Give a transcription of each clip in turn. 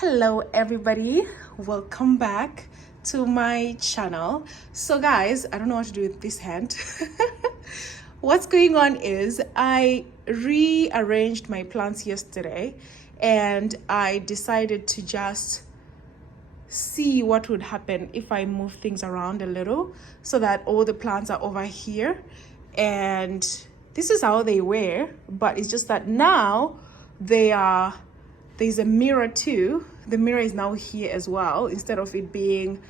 Hello everybody, welcome back to my channel. So guys, I don't know what to do with this hand. What's going on is I rearranged my plants yesterday and I decided to just see what would happen if I move things around a little so that all the plants are over here, and this is how they were, but it's just that now there's a mirror too. The mirror is now here as well instead of it being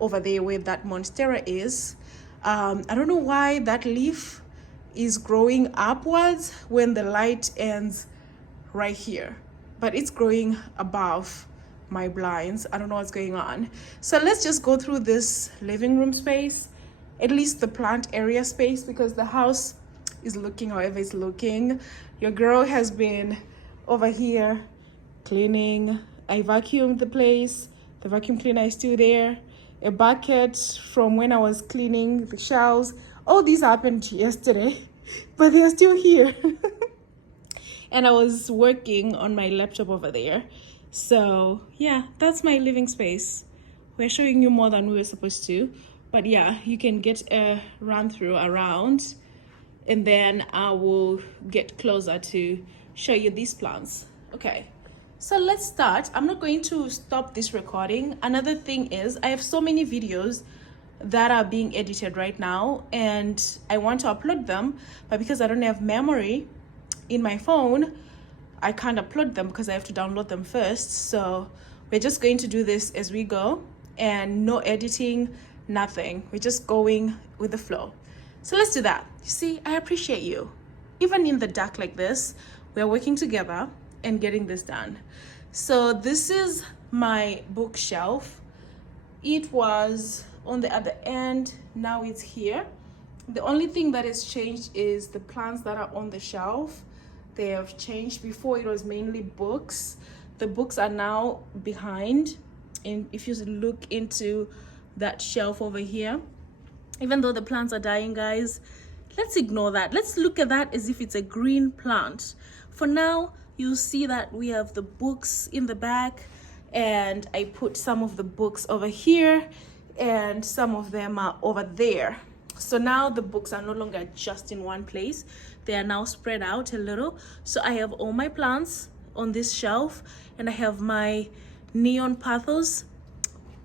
over there where that monstera is. I don't know why that leaf is growing upwards when the light ends right here, but it's growing above my blinds. I don't know what's going on. So let's just go through this living room space, at least the plant area space, because the house is looking however it's looking. Your girl has been over here cleaning. I vacuumed the place. The vacuum cleaner is still there. A bucket from when I was cleaning the shelves. All these happened yesterday, but they are still here. And I was working on my laptop over there. So yeah, that's my living space. We're showing you more than we were supposed to, but yeah, you can get a run through around, and then I will get closer to show you these plants. Okay, so let's start. I'm not going to stop this recording. Another thing is I have so many videos that are being edited right now and I want to upload them, but because I don't have memory in my phone, I can't upload them because I have to download them first. So we're just going to do this as we go, and no editing, nothing. We're just going with the flow. So let's do that. You see, I appreciate you. Even in the dark like this, we're working together and getting this done. So this is my bookshelf. It was on the other end, now it's here. The only thing that has changed is the plants that are on the shelf. They have changed. Before it was mainly books. The books are now behind, and if you look into that shelf over here, even though the plants are dying, guys, let's ignore that. Let's look at that as if it's a green plant. For now, you'll see that we have the books in the back, and I put some of the books over here and some of them are over there. So now the books are no longer just in one place. They are now spread out a little. So I have all my plants on this shelf, and I have my neon pothos,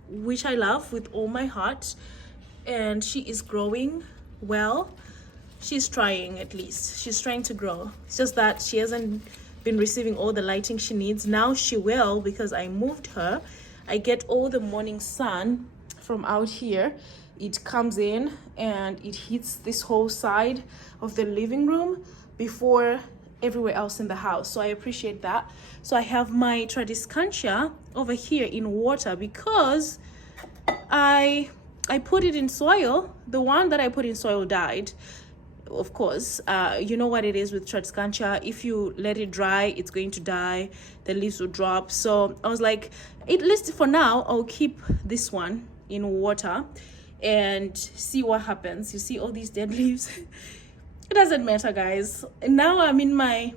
which I love with all my heart. And she is growing well. She's trying, at least. She's trying to grow. It's just that she hasn't been receiving all the lighting she needs. Now she will, because I moved her. I get all the morning sun from out here. It comes in and it hits this whole side of the living room before everywhere else in the house. So I appreciate that. So I have my tradescantia over here in water because I put it in soil. The one that I put in soil died. Of course, you know what it is with tradescantia. If you let it dry, it's going to die. The leaves will drop. So I was like, at least for now, I'll keep this one in water and see what happens. You see all these dead leaves. It doesn't matter, guys. Now I'm in my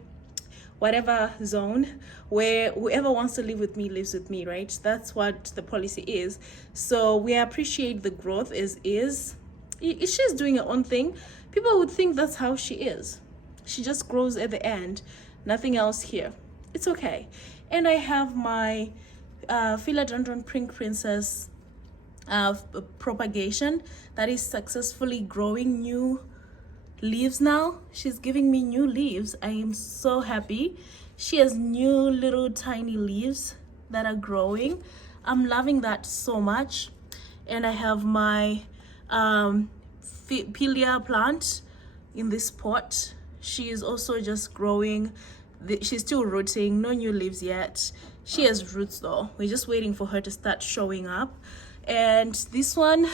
whatever zone where whoever wants to live with me lives with me, right? That's what the policy is. So we appreciate the growth as is. If she's doing her own thing, people would think that's how she is. She just grows at the end, nothing else here. It's okay. And I have my philodendron pink princess propagation that is successfully growing new leaves now. She's giving me new leaves. I am so happy. She has new little tiny leaves that are growing. I'm loving that so much. And I have my Pilia plant in this pot. She is also just growing. She's still rooting, no new leaves yet. She has roots though. We're just waiting for her to start showing up. And this one,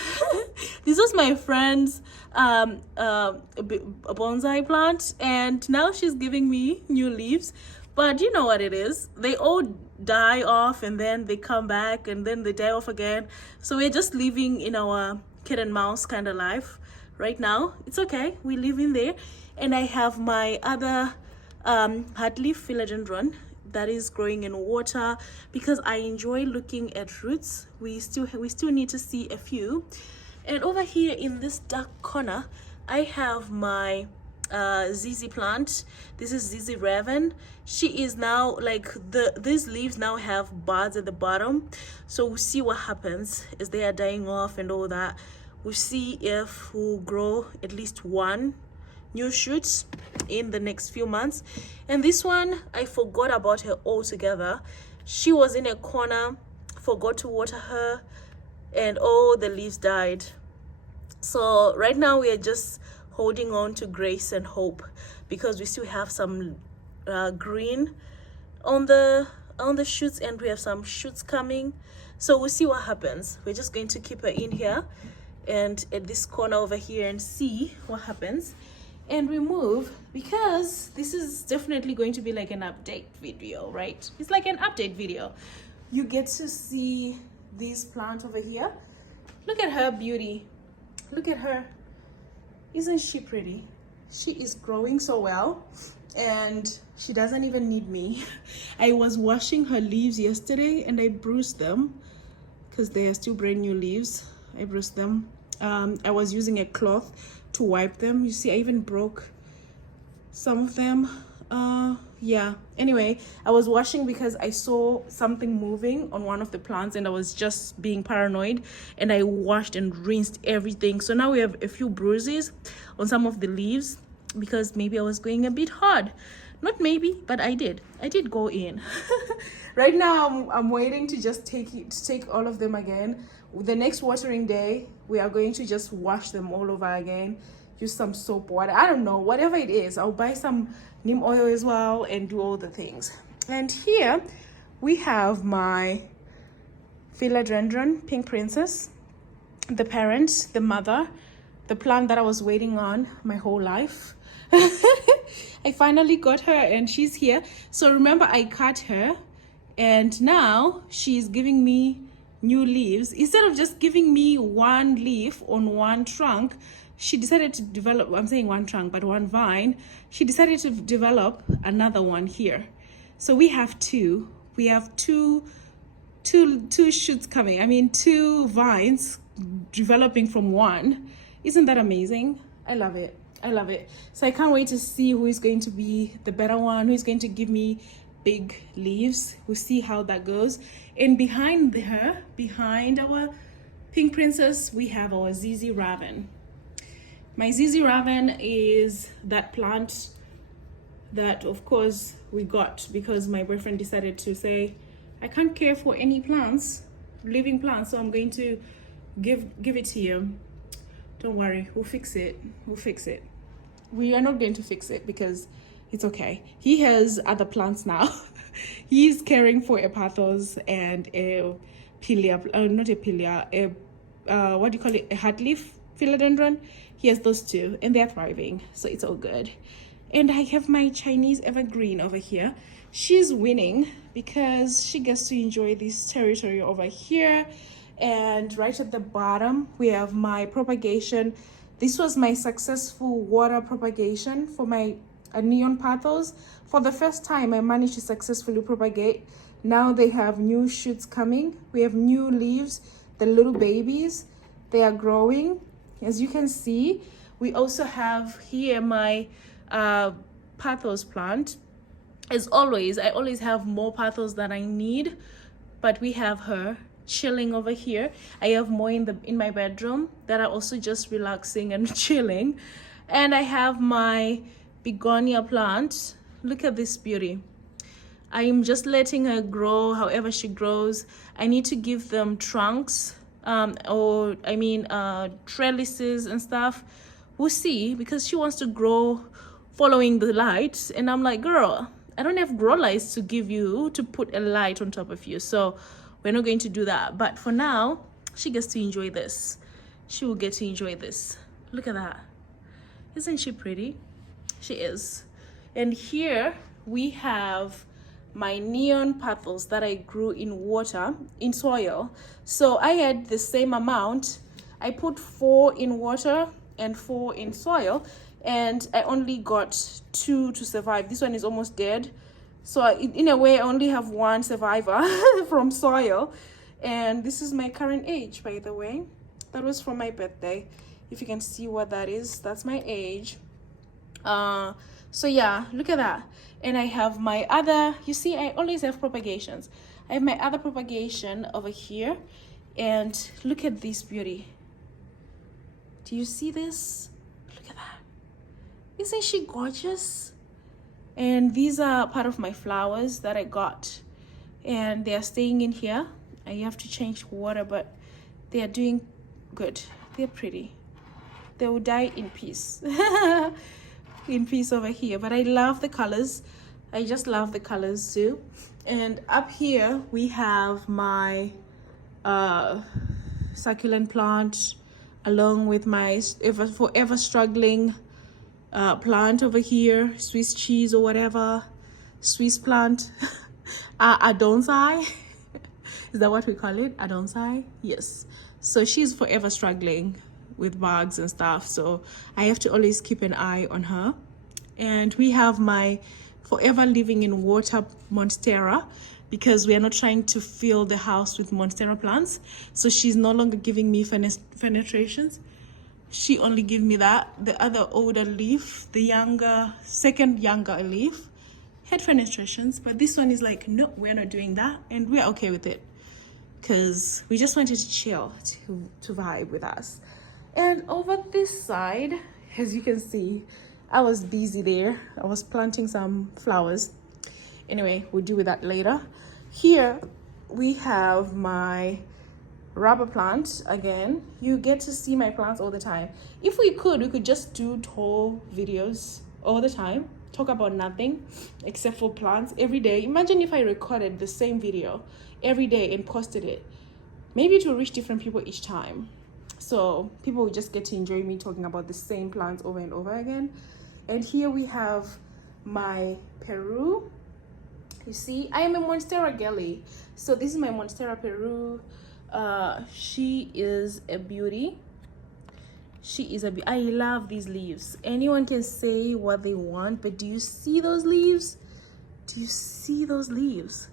this was my friend's bonsai plant, and now she's giving me new leaves. But you know what it is, they all die off and then they come back and then they die off again. So we're just living in our cat and mouse kind of life right now. It's okay, we live in there. And I have my other heartleaf philodendron that is growing in water, because I enjoy looking at roots. We still need to see a few. And over here in this dark corner, I have my ZZ plant. This is ZZ Raven. She is now like these leaves now have buds at the bottom, so we'll see what happens as they are dying off and all that. We'll see if we'll grow at least one new shoots in the next few months. And this one, I forgot about her altogether. She was in a corner, forgot to water her, and all the leaves died. So right now we are just holding on to grace and hope, because we still have some green on the shoots, and we have some shoots coming. So we'll see what happens. We're just going to keep her in here and at this corner over here and see what happens. And we move, because this is definitely going to be like an update video, right? It's like an update video. You get to see this plant over here. Look at her beauty. Look at her. Isn't she pretty? She is growing so well, and she doesn't even need me. I was washing her leaves yesterday and I bruised them because they are still brand new leaves. I bruised them. I was using a cloth to wipe them. You see, I even broke some of them. Yeah, anyway, I was washing because I saw something moving on one of the plants, and I was just being paranoid, and I washed and rinsed everything. So now we have a few bruises on some of the leaves, because maybe I was going a bit hard. Not maybe, but I did go in. Right now I'm waiting to just take all of them again. The next watering day, we are going to just wash them all over again, use some soap water, I don't know, whatever it is. I'll buy some neem oil as well and do all the things. And here we have my philodendron pink princess, the parent, the mother, the plant that I was waiting on my whole life. I finally got her, and she's here. So remember, I cut her, and now she's giving me new leaves. Instead of just giving me one leaf on one trunk, she decided to develop, I'm saying one trunk, but one vine. She decided to develop another one here. So we have two. We have two shoots coming. I mean, two vines developing from one. Isn't that amazing? I love it. I love it. So I can't wait to see who is going to be the better one, who is going to give me big leaves. We'll see how that goes. And behind her, behind our pink princess, we have our ZZ Raven. My ZZ Raven is that plant that, of course, we got because my boyfriend decided to say, I can't care for any plants, living plants, so I'm going to give it to you. Don't worry, we'll fix it. We'll fix it. We are not going to fix it because it's okay. He has other plants now. He's caring for a pathos and a pilia, not a pilia, what do you call it? A heartleaf philodendron. He has those two, and they're thriving, so it's all good. And I have my Chinese evergreen over here. She's winning because she gets to enjoy this territory over here. And right at the bottom, we have my propagation. This was my successful water propagation for my neon pathos. For the first time, I managed to successfully propagate. Now they have new shoots coming. We have new leaves, the little babies. They are growing. As you can see, we also have here my pathos plant. As always, I always have more pathos than I need, but we have her chilling over here. I have more in my bedroom that are also just relaxing and chilling. And I have my begonia plant. Look at this beauty. I'm just letting her grow however she grows. I need to give them trunks, trellises and stuff. We'll see, because she wants to grow following the light, and I'm like, girl, I don't have grow lights to give you to put a light on top of you, so we're not going to do that. But for now, she gets to enjoy this. She will get to enjoy this. Look at that. Isn't she pretty? She is. And here we have my neon petals that I grew in water, in soil. So I had the same amount. I put 4 in water and 4 in soil, and I only got 2 to survive. This one is almost dead. So in a way, I only have one survivor from soil. And this is my current age, by the way. That was from my birthday. If you can see what that is, that's my age. So yeah, look at that. And I have my other, you see, I always have propagations. I have my other propagation over here. And look at this beauty. Do you see this? Look at that. Isn't she gorgeous? And these are part of my flowers that I got. And they are staying in here. I have to change water, but they are doing good. They're pretty. They will die in peace. In peace over here. But I love the colors. I just love the colors too. And up here we have my succulent plant along with my forever struggling plant over here, Swiss cheese or whatever, Swiss plant. Adonsai. Is that what we call it? Adonsai? Yes. So she's forever struggling with bugs and stuff, so I have to always keep an eye on her. And we have my forever living in water monstera, because we are not trying to fill the house with monstera plants, so she's no longer giving me penetrations. She only gives me that. The other older leaf, the second younger leaf, had fenestrations, but this one is like, no, we're not doing that, and we're okay with it because we just wanted to chill, to vibe with us. And over this side, as you can see, I was busy there. I was planting some flowers. Anyway, we'll deal with that later. Here we have my rubber plant again. You get to see my plants all the time. If we could just do tall videos all the time, talk about nothing except for plants every day. Imagine if I recorded the same video every day and posted it. Maybe it will reach different people each time, so people will just get to enjoy me talking about the same plants over and over again. And here we have my Peru. You see, I am a monstera girly, so this is my monstera Peru. She is a beauty. I love these leaves. Anyone can say what they want, but do you see those leaves? Do you see those leaves?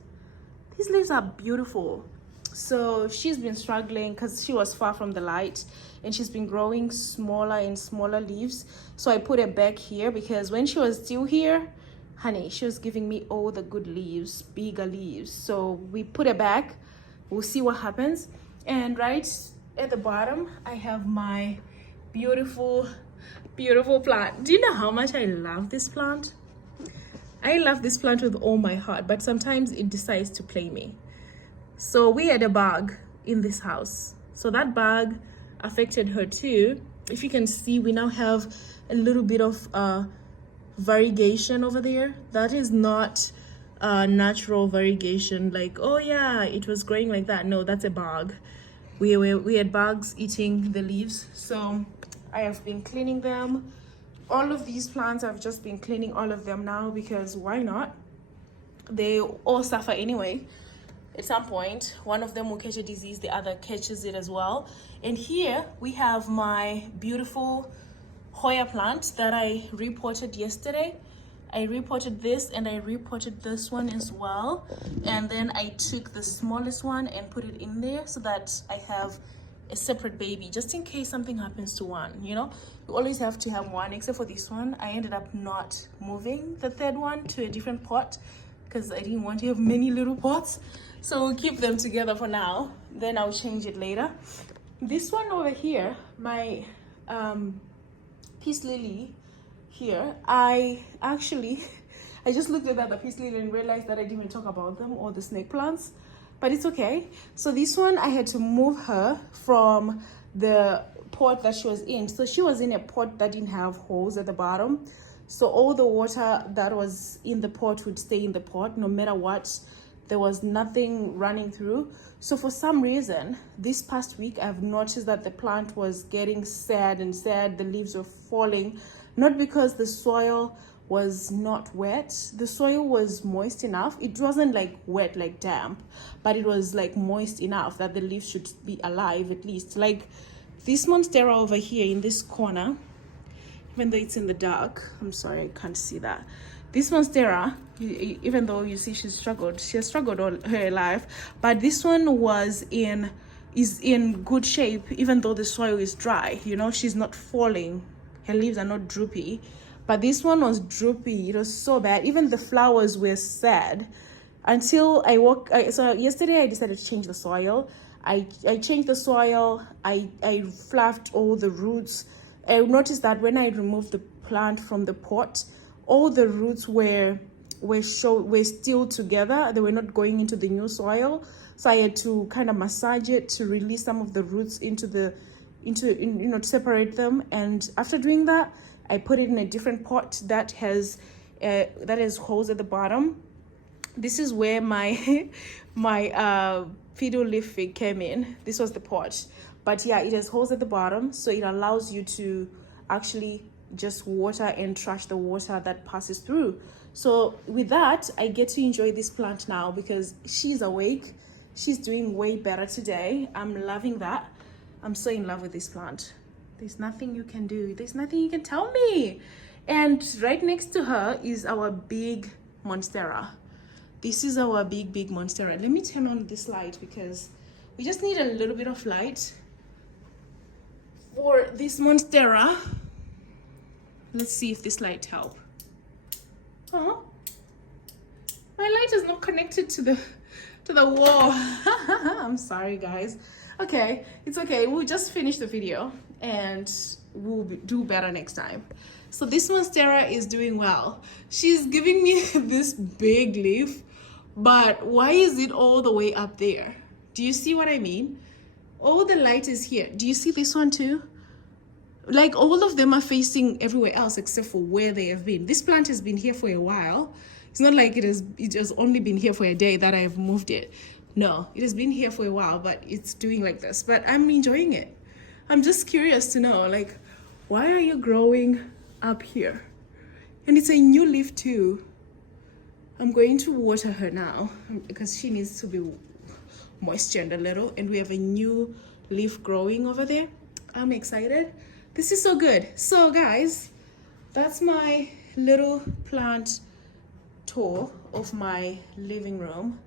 These leaves are beautiful. So she's been struggling because she was far from the light, and she's been growing smaller and smaller leaves. So I put her back here because when she was still here, honey, she was giving me all the good leaves, bigger leaves. So we put her back. We'll see what happens. And right at the bottom, I have my beautiful plant. Do you know how much I love this plant? I love this plant with all my heart, but sometimes it decides to play me. So we had a bug in this house, so that bug affected her too. If you can see, we now have a little bit of variegation over there. That is not natural variegation, like, oh yeah, it was growing like that. No, that's a bug. We had bugs eating the leaves, so I have been cleaning them. All of these plants, I've just been cleaning all of them now, because why not? They all suffer anyway. At some point, one of them will catch a disease, the other catches it as well. And here we have my beautiful Hoya plant that I repotted yesterday. I repotted this and I repotted this one as well. And then I took the smallest one and put it in there so that I have a separate baby, just in case something happens to one. You know, you always have to have one, except for this one. I ended up not moving the third one to a different pot because I didn't want to have many little pots. So we'll keep them together for now, then I'll change it later. This one over here, my peace lily here, I just looked at the peace lily and realized that I didn't even talk about them, or the snake plants, but it's okay. So this one, I had to move her from the pot that she was in. So she was in a pot that didn't have holes at the bottom, so all the water that was in the pot would stay in the pot no matter what. There was nothing running through. So for some reason, this past week, I've noticed that the plant was getting sad and sad. The leaves were falling, not because the soil was not wet. The soil was moist enough. It wasn't like wet, like damp, but it was like moist enough that the leaves should be alive at least. Like this monstera over here in this corner, even though it's in the dark, I'm sorry, I can't see that. This monstera, even though you see she has struggled all her life, but this one is in good shape, even though the soil is dry. You know, she's not falling, her leaves are not droopy, but this one was droopy. It was so bad. Even the flowers were sad until so yesterday I decided to change the soil. I changed the soil. I fluffed all the roots. I noticed that when I removed the plant from the pot, all the roots were still together. They were not going into the new soil. So I had to kind of massage it to release some of the roots to separate them. And after doing that, I put it in a different pot that has holes at the bottom. This is where my fiddle leaf fig came in. This was the pot, but yeah, it has holes at the bottom, so it allows you to actually just water and trash the water that passes through. So with that, I get to enjoy this plant now because she's awake. She's doing way better today. I'm loving that. I'm so in love with this plant. There's nothing you can do. There's nothing you can tell me. And right next to her is our big monstera. This is our big monstera. Let me turn on this light because we just need a little bit of light for this monstera. Let's see if this light helps. Oh, my light is not connected to the wall. I'm sorry, guys. Okay, it's okay. We'll just finish the video and we'll do better next time. So this monstera is doing well. She's giving me this big leaf, but why is it all the way up there? Do you see what I mean? All the light is here. Do you see this one too? Like all of them are facing everywhere else except for where they have been. This plant has been here for a while. It's not like it has only been here for a day that I have moved it. No, it has been here for a while, but it's doing like this. But I'm enjoying it. I'm just curious to know, like, why are you growing up here? And it's a new leaf too. I'm going to water her now because she needs to be moistured a little, and we have a new leaf growing over there. I'm excited. This is so good. So guys, that's my little plant tour of my living room.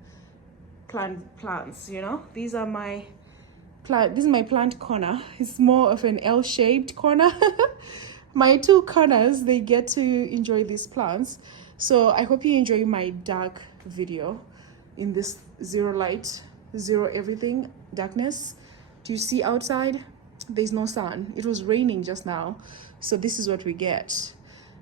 Plants, you know, these are my plant. This is my plant corner. It's more of an L-shaped corner. My two corners, they get to enjoy these plants. So I hope you enjoy my dark video in this zero light, zero everything, darkness. Do you see outside? There's no sun. It was raining just now, so this is what we get.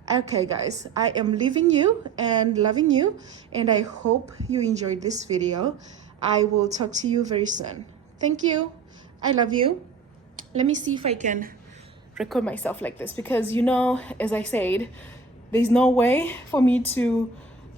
Okay guys, I am leaving you and loving you, and I hope you enjoyed this video. I will talk to you very soon. Thank you. I love you. Let me see if I can record myself like this, because you know, as I said, there's no way for me to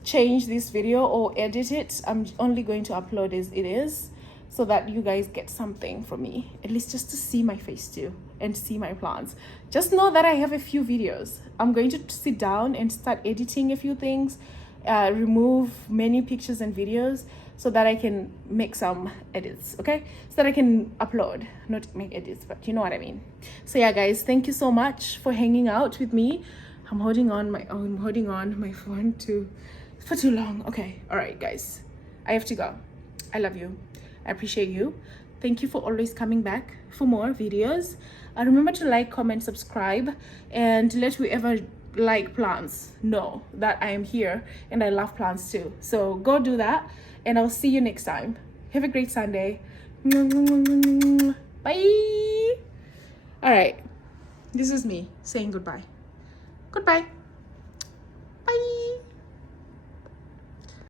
change this video or edit it. I'm only going to upload as it is, so that you guys get something from me, at least just to see my face too and see my plants. Just know that I have a few videos. I'm going to sit down and start editing a few things, remove many pictures and videos so that I can make some edits, okay? So that I can upload, not make edits, but you know what I mean. So yeah guys, thank you so much for hanging out with me. I'm holding on my phone for too long. Okay, all right guys, I have to go. I love you. I appreciate you. Thank you for always coming back for more videos. Remember to like, comment, subscribe, and let whoever like plants know that I am here and I love plants too. So go do that, and I'll see you next time. Have a great Sunday. Bye. All right, this is me saying goodbye. Goodbye.